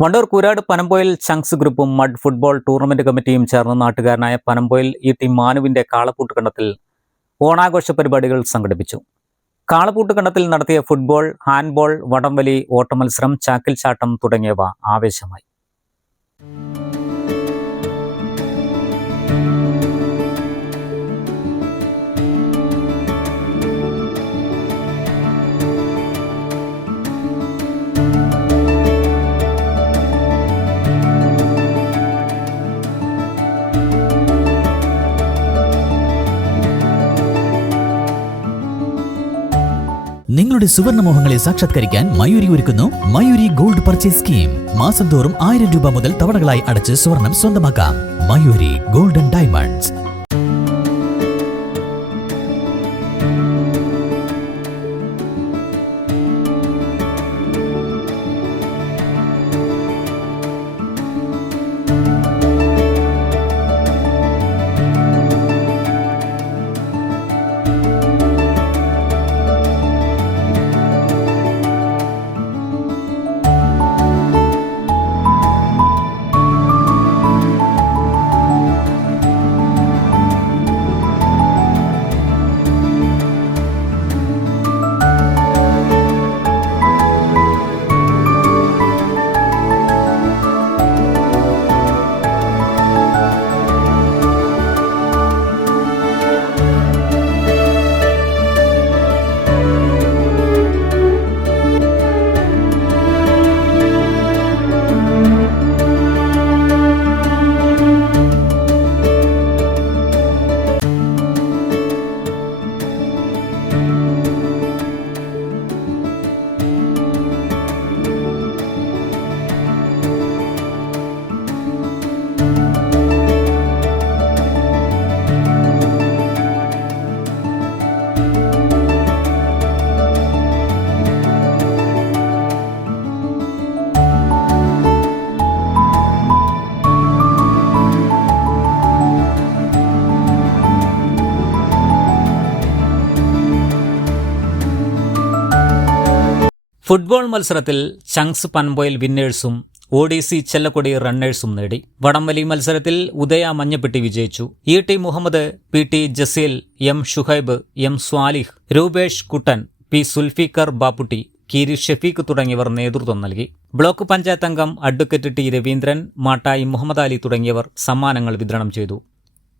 വണ്ടൂർ കൂരാട് പനമ്പോയിൽ ചങ്സ് ഗ്രൂപ്പും mud football tournament കമ്മിറ്റിയും ചേർന്ന് നാട്ടുകാരനായ പനമ്പോയിൽ ടീം മാനുവിന്റെ കാളപ്പൂട്ട് കണ്ടത്തിൽ ഓണാഘോഷ പരിപാടികൾ സംഘടിപ്പിച്ചു. കാളപ്പൂട്ട് കണ്ടത്തിൽ നടത്തിയ ഫുട്ബോൾ, ഹാൻഡ്ബോൾ, വടംവലി, ഓട്ടമത്സരം, ചാക്കിൽ ചാട്ടം തുടങ്ങിയവ ആവേശമായി. നിങ്ങളുടെ സുവർണമോഹങ്ങളെ സാക്ഷാത്കരിക്കാൻ മയൂരി ഒരുക്കുന്നു മയൂരി ഗോൾഡ് പർച്ചേസ് സ്കീം. മാസം തോറും 1000 രൂപ മുതൽ തവണകളായി അടച്ച് സ്വർണം സ്വന്തമാക്കാം. Mayuri golden diamonds. ഫുട്ബോൾ മത്സരത്തിൽ ചങ്സ് പനമ്പോയിൽ വിന്നേഴ്സും ODC ചെല്ലക്കൊടി റണ്ണേഴ്സും നേടി. വടംവലി മത്സരത്തിൽ ഉദയ മഞ്ഞപ്പെട്ടി വിജയിച്ചു. T Muhammad, PT Jaseel, M Shuhaib, M Swalih, Rupesh Kuttan, P Sulfiqar Bapputty, Keeri Shefeeq തുടങ്ങിയവർ നേതൃത്വം നൽകി. ബ്ലോക്ക് പഞ്ചായത്ത് അംഗം അഡ്വക്കേറ്റ് T രവീന്ദ്രൻ, മാട്ടായി മുഹമ്മദ് അലി തുടങ്ങിയവർ സമ്മാനങ്ങൾ വിതരണം ചെയ്തു.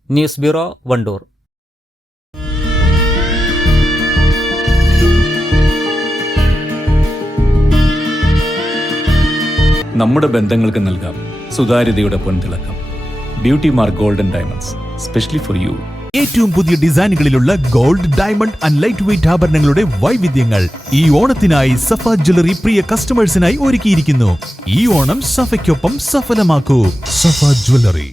News bureau, Wandoor. നമ്മുടെ ബന്ധങ്ങൾക്ക് നൽകാം സുതാര്യതയുടെ പൊൻതിളക്കം. Beauty mark golden diamonds, specially for you. ഏറ്റവും പുതിയ ഡിസൈനുകളിലുള്ള gold, diamond and light weight ആഭരണങ്ങളുടെ വൈവിധ്യങ്ങൾ ഈ ഓണത്തിനായി സഫ ജ്വല്ലറി പ്രിയ കസ്റ്റമേഴ്സിനായി ഒരുക്കിയിരിക്കുന്നു. ഈ ഓണം സഫയ്ക്കൊപ്പം സഫലമാക്കൂ. സഫ ജ്വല്ലറി.